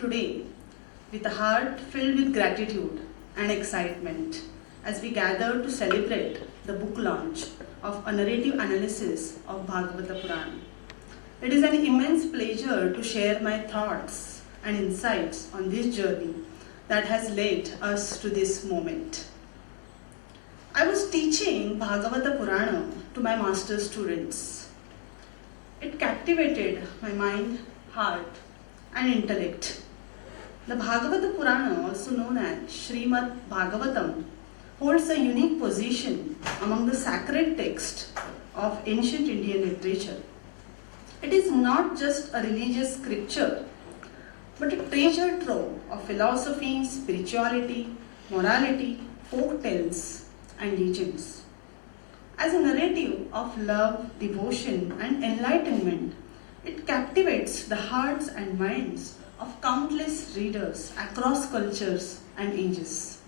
today with a heart filled with gratitude and excitement as we gather to celebrate the book launch of a narrative analysis of Bhagavata Purana. It is an immense pleasure to share my thoughts and insights on this journey that has led us to this moment. I was teaching Bhagavata Purana to my master's students. It captivated my mind, heart, and intellect. The Bhagavata Purana, also known as Srimad Bhagavatam, holds a unique position among the sacred texts of ancient Indian literature. It is not just a religious scripture, but a treasure trove of philosophy, spirituality, morality, folk tales, and legends. As a narrative of love, devotion, and enlightenment, it captivates the hearts and minds of countless readers across cultures and ages.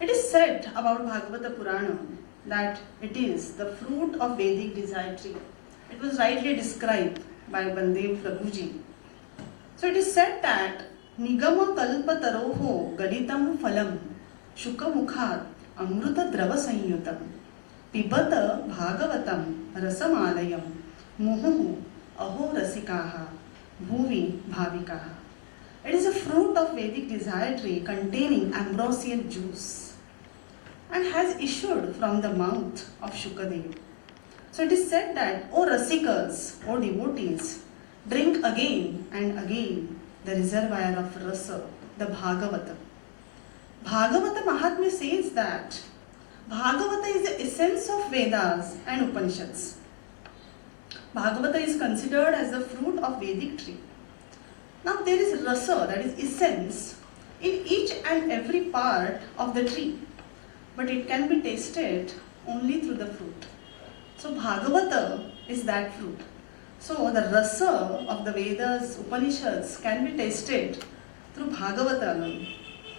It is said about Bhagavata Purana that it is the fruit of Vedic desire tree. It was rightly described by Baldev Prabhuji. So it is said that Nigama Kalpa Taroho Galitam Phalam Shuka Mukhat Amruta Drava Sanyutam Pibata Bhagavatam Rasamalayam Muhu Aho Rasikaha Bhuvi Bhavikaha. It is a fruit of Vedic desire tree containing ambrosial juice and has issued from the mouth of Shukadev. So it is said that, O Rasikas, O devotees, drink again and again the reservoir of rasa, the Bhagavata. Bhagavata Mahatmya says that Bhagavata is the essence of Vedas and Upanishads. Bhagavata is considered as the fruit of Vedic tree. Now there is rasa, that is essence, in each and every part of the tree, but it can be tasted only through the fruit. So Bhagavata is that fruit. So the rasa of the Vedas, Upanishads can be tasted through Bhagavata alone.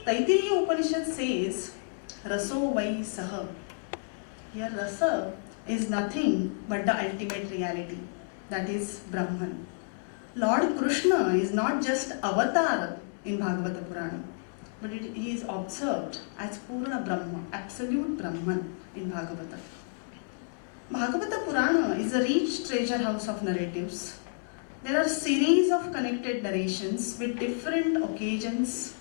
Taittiriya Upanishad says, Raso vai saha. Here rasa is nothing but the ultimate reality, that is Brahman. Lord Krishna is not just avatar in Bhagavata Purana, but he is observed as Purna Brahma, absolute Brahman in Bhagavata. Bhagavata Purana is a rich treasure house of narratives. There are series of connected narrations with different occasions,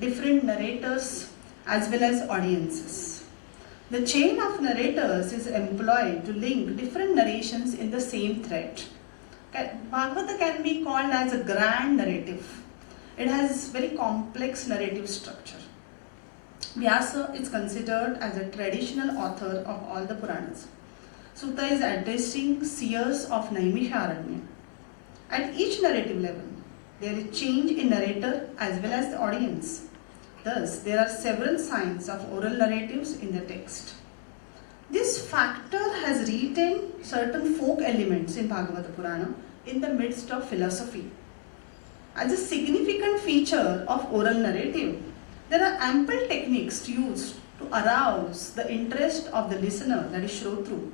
different narrators, as well as audiences. The chain of narrators is employed to link different narrations in the same thread. Bhagavata can be called as a grand narrative. It has very complex narrative structure. Vyasa is considered as a traditional author of all the Puranas. Sutta is addressing seers of Naimisharanya. At each narrative level, there is change in narrator as well as the audience. Thus, there are several signs of oral narratives in the text. This factor has retained certain folk elements in Bhagavata Purana in the midst of philosophy. As a significant feature of oral narrative, there are ample techniques used to arouse the interest of the listener, that is Shrotru,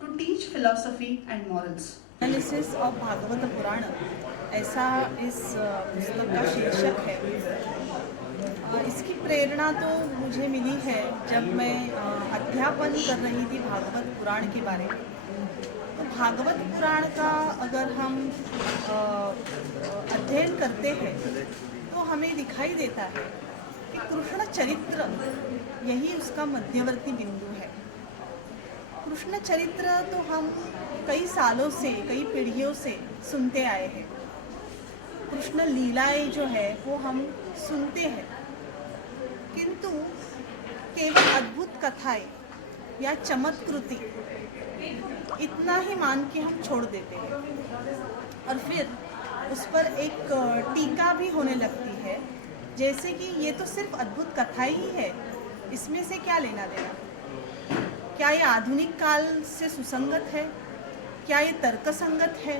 to teach philosophy and morals. Analysis of Bhagavata Purana ऐसा इस पुस्तक का शीर्षक है। इसकी प्रेरणा तो मुझे मिली है जब मैं अध्यापन कर रही थी भागवत पुराण के बारे में। तो भागवत पुराण का अगर हम अध्ययन करते हैं तो हमें दिखाई देता है कि कृष्ण चरित्र यही उसका मध्यवर्ती बिंदु है। कृष्ण चरित्र तो हम कई सालों से, कई पीढ़ियों से सुनते आए हैं। कृष्ण लीलाएं जो है वो हम सुनते हैं, किंतु केवल अद्भुत कथाएं या चमत्कृति इतना ही मान के हम छोड़ देते हैं और फिर उस पर एक टीका भी होने लगती है, जैसे कि ये तो सिर्फ अद्भुत कथा ही है, इसमें से क्या लेना देना, क्या ये आधुनिक काल से सुसंगत है, क्या ये तर्कसंगत है।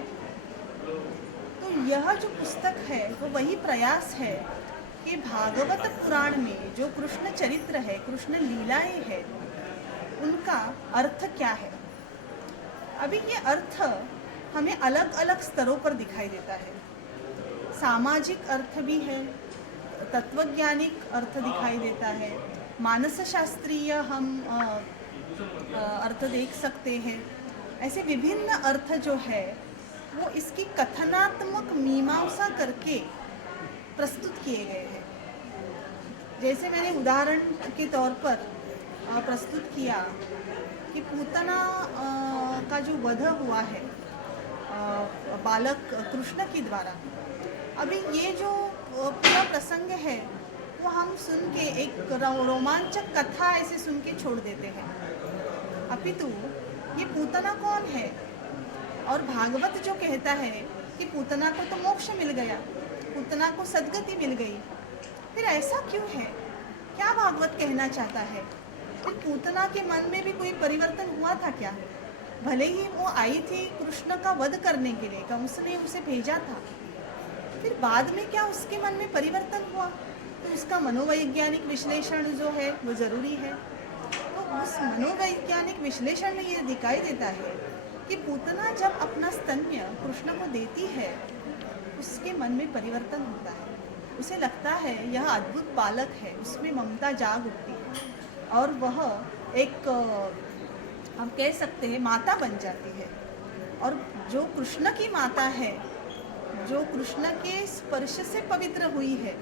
तो यह जो पुस्तक है वो वही प्रयास है कि भागवत पुराण में जो कृष्ण चरित्र है, कृष्ण लीलाएं है, उनका अर्थ क्या है। अभी ये अर्थ हमें अलग अलग स्तरों पर दिखाई देता है। सामाजिक अर्थ भी है, तत्वज्ञानिक अर्थ दिखाई देता है, मानसशास्त्रीय हम अर्थ देख सकते हैं। ऐसे विभिन्न अर्थ जो है वो इसकी कथनात्मक मीमांसा करके प्रस्तुत किए गए हैं। जैसे मैंने उदाहरण के तौर पर प्रस्तुत किया कि पूतना का जो वध हुआ है बालक कृष्ण के द्वारा, अभी ये जो पूरा प्रसंग है वो हम सुन के एक रोमांचक कथा ऐसे सुन के छोड़ देते हैं, अपितु ये पूतना कौन है। और भागवत जो कहता है कि पूतना को तो मोक्ष मिल गया, पूतना को सद्गति मिल गई, फिर ऐसा क्यों है? क्या भागवत कहना चाहता है? फिर पूतना के मन में भी कोई परिवर्तन हुआ था क्या? भले ही वो आई थी कृष्ण का वध करने के लिए, कंस ने उसे भेजा था, फिर बाद में क्या उसके मन में परिवर्तन हुआ? तो उसका मनोवैज्ञानिक विश्लेषण जो है वो ज़रूरी है। तो उस मनोवैज्ञानिक विश्लेषण में ये दिखाई देता है कि पूतना जब अपना स्तन्य कृष्ण को देती है, उसके मन में परिवर्तन होता है। उसे लगता है यह अद्भुत बालक है, उसमें ममता जाग उठती है और वह एक हम कह सकते हैं माता बन जाती है। और जो कृष्ण की माता है, जो कृष्ण के स्पर्श से पवित्र हुई है,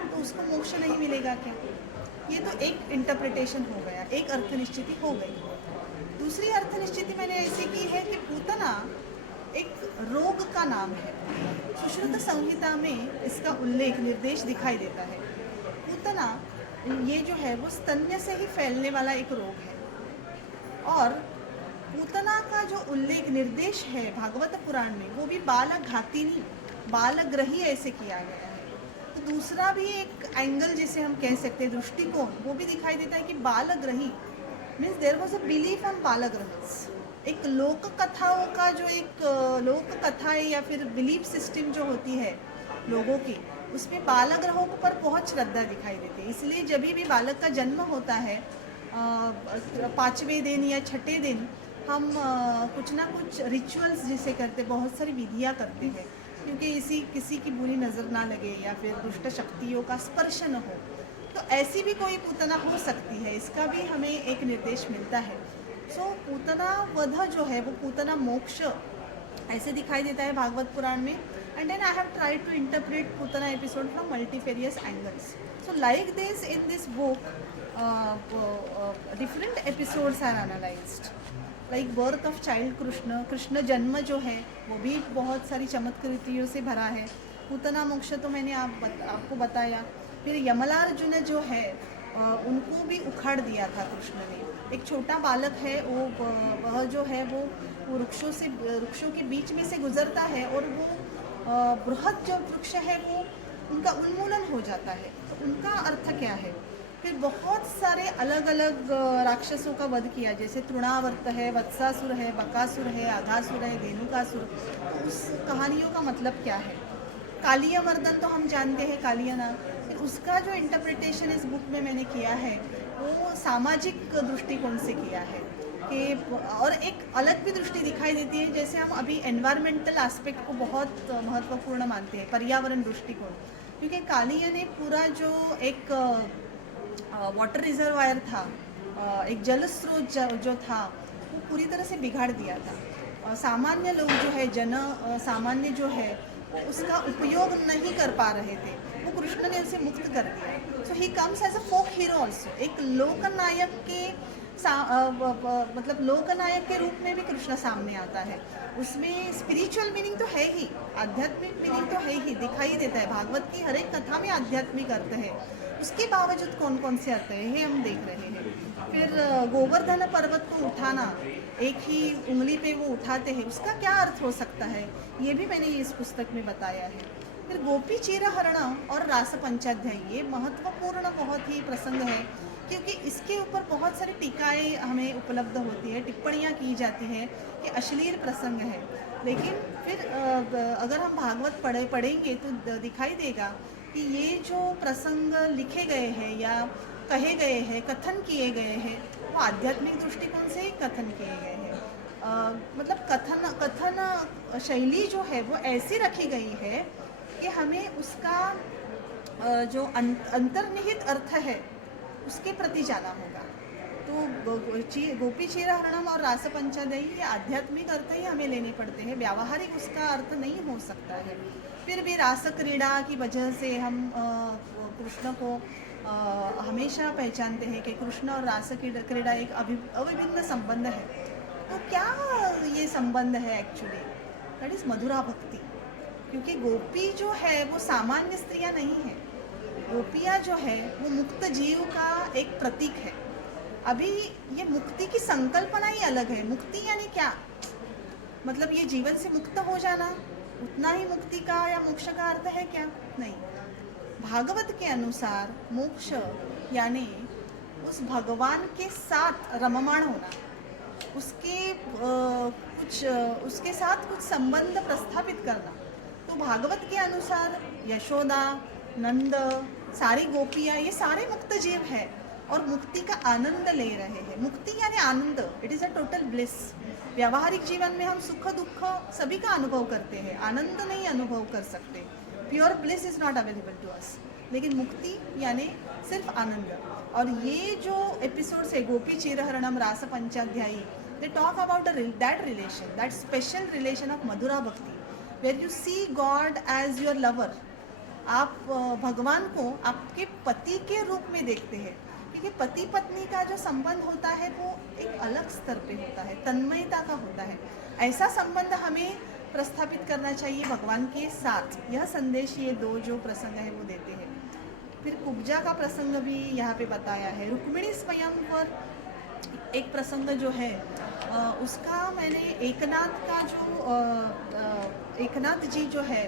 तो उसको मोक्ष नहीं मिलेगा क्या? ये तो एक इंटरप्रिटेशन हो गया, एक अर्थ निश्चिति हो गई। दूसरी अर्थ निश्चिति मैंने ऐसी की है कि पूतना एक रोग का नाम है। सुश्रुत संहिता में इसका उल्लेख निर्देश दिखाई देता है। पूतना ये जो है वो स्तन्य से ही फैलने वाला एक रोग है। और पूतना का जो उल्लेख निर्देश है भागवत पुराण में, वो भी बालघातिनी, बालग्रही ऐसे किया गया है। तो दूसरा भी एक एंगल जिसे हम कह सकते हैं, दृष्टिकोण, वो भी दिखाई देता है कि Balagrahi means there was a belief on Balagrahis. एक लोक कथाओं का जो एक लोक कथाएं या फिर बिलीफ सिस्टम जो होती है लोगों की, उसमें बालग्रहों पर बहुत श्रद्धा दिखाई देती है। इसलिए जब भी बालक का जन्म होता है 5वें दिन या 6ठे दिन हम कुछ ना कुछ रिचुअल्स जिसे करते, बहुत सारी विधियाँ करते हैं, क्योंकि किसी की बुरी नज़र ना लगे या फिर दुष्ट शक्तियों का स्पर्श न हो। तो ऐसी भी कोई पूतना हो सकती है, इसका भी हमें एक निर्देश मिलता है। सो पूतना वध जो है वो पूतना मोक्ष ऐसे दिखाई देता है भागवत पुराण में। And then I have tried to interpret Putana episode from multifarious angles. So like this in this book different episodes are analysed, like birth of child Krishna, Krishna जन्म जो है वो भी बहुत सारी चमत्कृतियों से भरा है। पूतना मोक्ष तो मैंने आपको बताया। फिर यमलार्जुन जो है उनको भी उखाड़ दिया था कृष्ण ने। एक छोटा बालक है, वह जो है वो वृक्षों के बीच में से गुजरता है और वो बृहद जो वृक्ष है वो उनका उन्मूलन हो जाता है। तो उनका अर्थ क्या है? फिर बहुत सारे अलग अलग राक्षसों का वध किया, जैसे तृणावर्त है, वत्सासुर है, बकासुर है, आघासुर है, धेनुकासुर। तो उस कहानियों का मतलब क्या है? कालिया मर्दन तो हम जानते हैं, कालियाना। फिर उसका जो इंटरप्रिटेशन इस बुक में मैंने किया है वो सामाजिक दृष्टिकोण से किया है कि, और एक अलग भी दृष्टि दिखाई देती है, जैसे हम अभी एनवायरमेंटल एस्पेक्ट को बहुत महत्वपूर्ण मानते हैं, पर्यावरण दृष्टिकोण। क्योंकि कालिया ने पूरा जो एक वाटर रिजर्वायर था, एक जल स्रोत जो था, वो पूरी तरह से बिगाड़ दिया था। सामान्य लोग जो है, सामान्य जो है वो उसका उपयोग नहीं कर पा रहे थे, वो कृष्ण ने उसे मुक्त कर दिया। So he comes as a folk hero also. एक लोकनायक के मतलब लोकनायक के रूप में भी कृष्ण सामने आता है। उसमें स्पिरिचुअल मीनिंग तो है ही, आध्यात्मिक मीनिंग तो है ही, दिखाई देता है। भागवत की हर एक कथा में आध्यात्मिक अर्थ है, उसके बावजूद कौन कौन से अर्थ है ये हम देख रहे हैं। फिर गोवर्धन पर्वत को उठाना, एक ही उंगली पे वो उठाते हैं, उसका क्या अर्थ हो सकता है, ये भी मैंने इस पुस्तक में बताया है। फिर गोपी चीरहरण और रास पंचाध्याय, ये महत्वपूर्ण बहुत ही प्रसंग है, क्योंकि इसके ऊपर बहुत सारी टीकाएँ हमें उपलब्ध होती है, टिप्पणियाँ की जाती हैं कि अश्लील प्रसंग है। लेकिन फिर अगर हम भागवत पढ़ेंगे तो दिखाई देगा कि ये जो प्रसंग लिखे गए हैं या कहे गए हैं, कथन किए गए हैं, वो आध्यात्मिक दृष्टिकोण से ही कथन किए गए हैं। मतलब कथन शैली जो है वो ऐसी रखी गई है हमें उसका जो अंतर्निहित अर्थ है उसके प्रति जाना होगा। तो गोपी क्षीरहरणम और रास पंचदई ये आध्यात्मिक अर्थ ही हमें लेने पड़ते हैं, व्यावहारिक उसका अर्थ नहीं हो सकता है। फिर भी रास क्रीड़ा की वजह से हम कृष्ण को हमेशा पहचानते हैं कि कृष्ण और रास क्रीड़ा एक अविभिन्न संबंध है। तो क्या ये संबंध है एक्चुअली? दैट इज मधुरा भक्ति। क्योंकि गोपी जो है वो सामान्य स्त्रियां नहीं है, गोपियाँ जो है वो मुक्त जीव का एक प्रतीक है। अभी ये मुक्ति की संकल्पना ही अलग है। मुक्ति यानी क्या? मतलब ये जीवन से मुक्त हो जाना, उतना ही मुक्ति का या मोक्ष का अर्थ है क्या? नहीं। भागवत के अनुसार मोक्ष यानी उस भगवान के साथ रममाण होना, उसके साथ कुछ संबंध प्रस्थापित करना। तो भागवत के अनुसार यशोदा, नंद, सारी गोपियाँ ये सारे मुक्त जीव है और मुक्ति का आनंद ले रहे हैं। मुक्ति यानी आनंद, it is a total bliss. व्यावहारिक जीवन में हम सुख दुख सभी का अनुभव करते हैं, आनंद नहीं अनुभव कर सकते। Pure bliss is not available to us, लेकिन मुक्ति यानी सिर्फ आनंद। और ये जो एपिसोड्स है Gopi Ksheeraharanam Rasa Panchadhyayi, they talk about that relation, that special relation of madhura bhakti, where you see God as your lover. आप भगवान को आपके पति के रूप में देखते हैं, क्योंकि पति पत्नी का जो संबंध होता है वो एक अलग स्तर पे होता है, तन्मयता का होता है। ऐसा संबंध हमें प्रस्थापित करना चाहिए भगवान के साथ। यह संदेश ये दो जो प्रसंग है वो देते हैं। फिर कुब्जा का प्रसंग भी यहाँ पे बताया है। रुक्मिणी स्वयंवर एक प्रसंग जो है उसका मैंने एकनाथ का जो एकनाथ जी जो है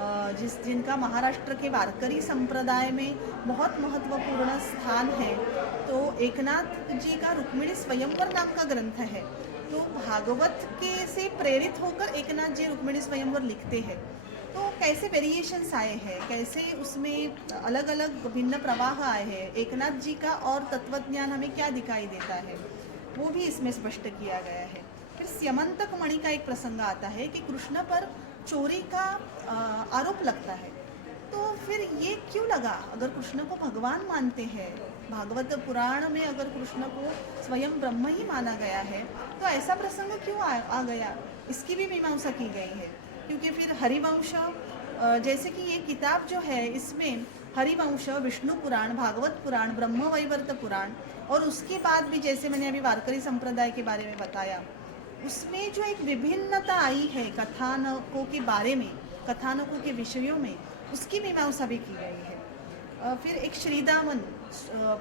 जिनका महाराष्ट्र के वारकरी संप्रदाय में बहुत महत्वपूर्ण स्थान है, तो एकनाथ जी का रुक्मिणी स्वयंवर नाम का ग्रंथ है। तो भागवत के से प्रेरित होकर एकनाथ जी रुक्मिणी स्वयंवर लिखते हैं। तो कैसे वेरिएशंस आए हैं, कैसे उसमें अलग अलग भिन्न प्रवाह आए हैं, एकनाथ जी का और तत्वज्ञान हमें क्या दिखाई देता है, वो भी इसमें स्पष्ट किया गया है। फिर स्यमंतक मणि का एक प्रसंग आता है कि कृष्ण पर चोरी का आरोप लगता है। तो फिर ये क्यों लगा? अगर कृष्ण को भगवान मानते हैं, भागवत पुराण में अगर कृष्ण को स्वयं ब्रह्म ही माना गया है, तो ऐसा प्रसंग क्यों आ गया? इसकी भी मीमांसा की गई है। क्योंकि फिर हरिवंश, जैसे कि ये किताब जो है इसमें हरिवंश, विष्णु पुराण, भागवत पुराण, ब्रह्मवैवर्त पुराण, और उसके बाद भी जैसे मैंने अभी वारकरी संप्रदाय के बारे में बताया, उसमें जो एक विभिन्नता आई है कथानकों के बारे में, कथानकों के विषयों में, उसकी मीमांसा भी की गई है। फिर एक श्रीदामन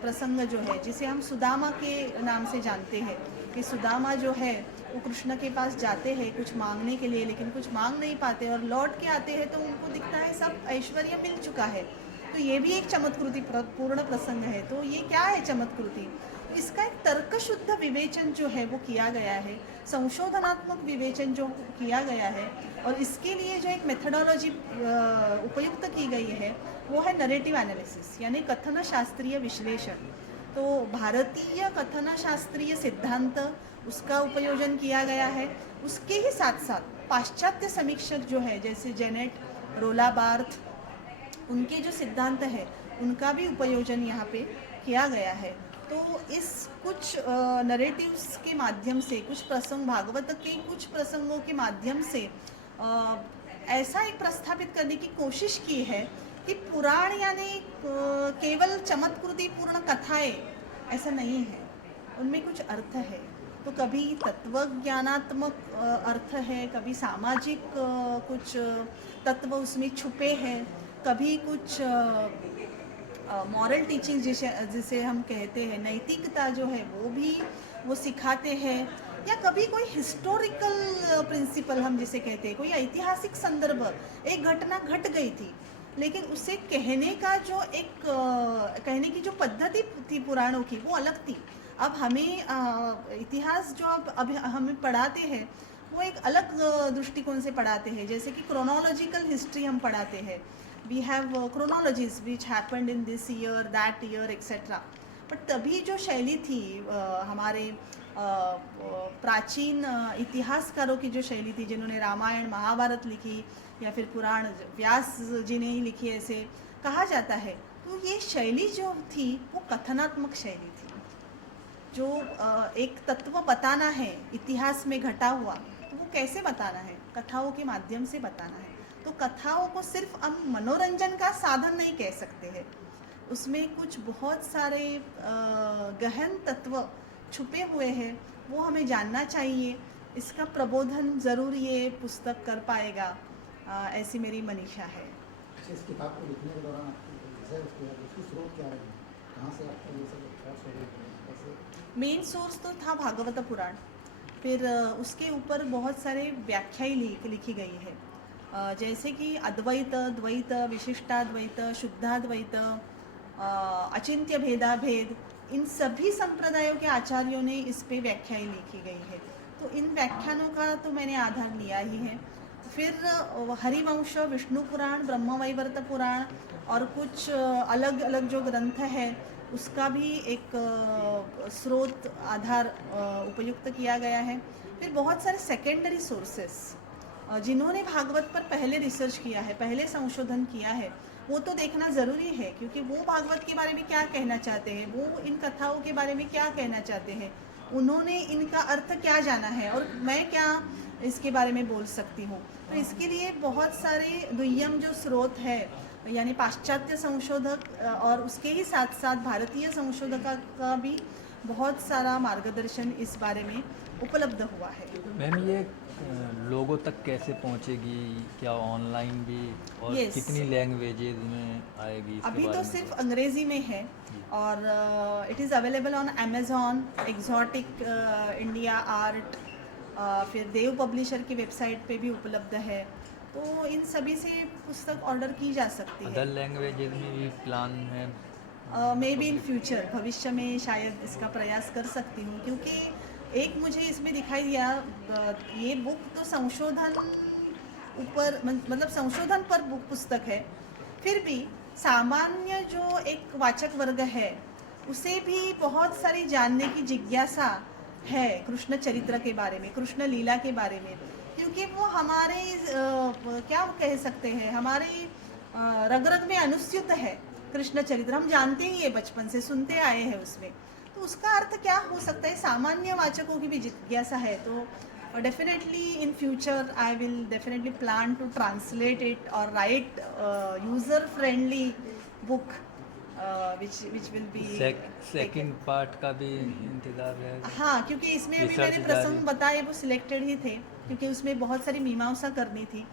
प्रसंग जो है, जिसे हम सुदामा के नाम से जानते हैं, कि सुदामा जो है वो कृष्ण के पास जाते हैं कुछ मांगने के लिए, लेकिन कुछ मांग नहीं पाते और लौट के आते हैं तो उनको दिखता है सब ऐश्वर्य मिल चुका है। तो ये भी एक चमत्कृति पूर्ण प्रसंग है। तो ये क्या है चमत्कृति? इसका एक तर्कशुद्ध विवेचन जो है वो किया गया है, संशोधनात्मक विवेचन जो किया गया है, और इसके लिए जो एक मेथडोलॉजी उपयुक्त की गई है वो है नरेटिव एनालिसिस, यानी कथन शास्त्रीय विश्लेषण। तो भारतीय कथन शास्त्रीय सिद्धांत उसका उपयोजन किया गया है। उसके ही साथ साथ पाश्चात्य समीक्षक जो है, जैसे जेनेट, रोला बार्थ, उनके जो सिद्धांत है उनका भी उपयोजन यहाँ पे किया गया है। तो इस कुछ नरेटिव्स के माध्यम से, कुछ प्रसंग, भागवत के कुछ प्रसंगों के माध्यम से ऐसा एक प्रस्थापित करने की कोशिश की है कि पुराण यानी केवल चमत्कृति पूर्ण कथाएं ऐसा नहीं है, उनमें कुछ अर्थ है। तो कभी तत्वज्ञानात्मक अर्थ है, कभी सामाजिक कुछ तत्व उसमें छुपे हैं, कभी कुछ मॉरल टीचिंग जिसे हम कहते हैं, नैतिकता जो है वो सिखाते हैं, या कभी कोई हिस्टोरिकल प्रिंसिपल हम जिसे कहते हैं, कोई ऐतिहासिक संदर्भ, एक घटना घट गई थी लेकिन उसे कहने का जो एक कहने की जो पद्धति थी पुराणों की वो अलग थी। अब हमें इतिहास जो अब हमें पढ़ाते हैं वो एक अलग दृष्टिकोण से पढ़ाते हैं, जैसे कि क्रोनोलॉजिकल हिस्ट्री हम पढ़ाते हैं। We have chronologies which happened in this year, that year, etcetera. But तभी जो शैली थी हमारे प्राचीन इतिहासकारों की जो शैली थी, जिन्होंने रामायण महाभारत लिखी, या फिर पुराण व्यास जी ने ही लिखी ऐसे कहा जाता है। तो ये शैली जो थी वो कथनात्मक शैली थी। जो एक तत्व बताना है इतिहास में घटा हुआ, तो वो कैसे बताना है? कथाओं के माध्यम से बताना है। तो कथाओं को सिर्फ हम मनोरंजन का साधन नहीं कह सकते हैं, उसमें कुछ बहुत सारे गहन तत्व छुपे हुए हैं, वो हमें जानना चाहिए। इसका प्रबोधन ज़रूर ये पुस्तक कर पाएगा, ऐसी मेरी मनीषा है। अच्छा, इस किताब को लिखने के दौरान आपकी विषय उसकी स्रोत क्या रही? कहाँ से आपको ये सब थॉट्स हो गए? कैसे? मेन सोर्स तो था भागवत पुराण, फिर उसके ऊपर बहुत सारे व्याख्याएं लिखी गई है, जैसे कि अद्वैत, द्वैत, विशिष्टाद्वैत, शुद्धाद्वैत, अचिंत्य भेदाभेद, इन सभी संप्रदायों के आचार्यों ने इस पे व्याख्याएं लिखी गई है। तो इन व्याख्यानों का तो मैंने आधार लिया ही है। फिर हरिवंश, विष्णु पुराण, ब्रह्मवैवर्त पुराण और कुछ अलग अलग जो ग्रंथ है उसका भी एक स्रोत आधार उपयुक्त किया गया है। फिर बहुत सारे सेकेंडरी सोर्सेस जिन्होंने भागवत पर पहले रिसर्च किया है, पहले संशोधन किया है, वो तो देखना ज़रूरी है, क्योंकि वो भागवत के बारे में क्या कहना चाहते हैं, वो इन कथाओं के बारे में क्या कहना चाहते हैं, उन्होंने इनका अर्थ क्या जाना है और मैं क्या इसके बारे में बोल सकती हूँ। तो इसके लिए बहुत सारे दुय्यम जो स्रोत है, यानी पाश्चात्य संशोधक और उसके ही साथ साथ भारतीय संशोधक का भी बहुत सारा मार्गदर्शन इस बारे में उपलब्ध हुआ है। मैम, ये लोगों तक कैसे पहुंचेगी? क्या ऑनलाइन भी? और Yes. कितनी लैंग्वेजेस में आएगी? इसके अभी बारे तो में सिर्फ थोड़ा- अंग्रेजी में है और it is available on Amazon, exotic India art, फिर देव पब्लिशर की वेबसाइट पे भी उपलब्ध है। तो इन सभी से पुस्तक ऑर्डर की जा सकती है। अदर लैंग्वेजेस में भी प्लान है? मे बी इन फ्यूचर, भविष्य में शायद इसका प्रयास कर सकती हूँ, क्योंकि एक मुझे इसमें दिखाई दिया, ये बुक तो संशोधन ऊपर मतलब संशोधन पर बुक पुस्तक है, फिर भी सामान्य जो एक वाचक वर्ग है उसे भी बहुत सारी जानने की जिज्ञासा है कृष्ण चरित्र के बारे में, कृष्ण लीला के बारे में, क्योंकि वो हमारे क्या कह सकते हैं, हमारे रग रग में अनुस्यूत है कृष्ण चरित्र। हम जानते ही है, बचपन से सुनते आए हैं उसमें, तो उसका अर्थ क्या हो सकता है, सामान्य वाचकों की भी जिज्ञासा है। तो definitely in future I will definitely plan to translate it और write user friendly book which will be second part का भी इंतजार है? हाँ, क्योंकि इसमें अभी Research मैंने प्रसंग जारी। बताए वो सिलेक्टेड ही थे, क्योंकि उसमें बहुत सारी मीमांसा करनी थी।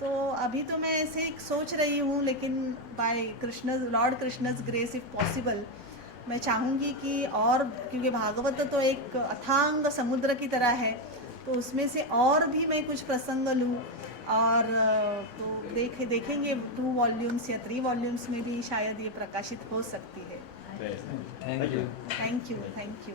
तो अभी तो मैं ऐसे एक सोच रही हूँ, लेकिन by Lord Krishna's grace if possible मैं चाहूँगी कि और, क्योंकि भागवत तो एक अथांग समुद्र की तरह है, तो उसमें से और भी मैं कुछ प्रसंग लूँ और तो देखेंगे 2 वॉल्यूम्स या 3 वॉल्यूम्स में भी शायद ये प्रकाशित हो सकती है। Thank you. Thank you.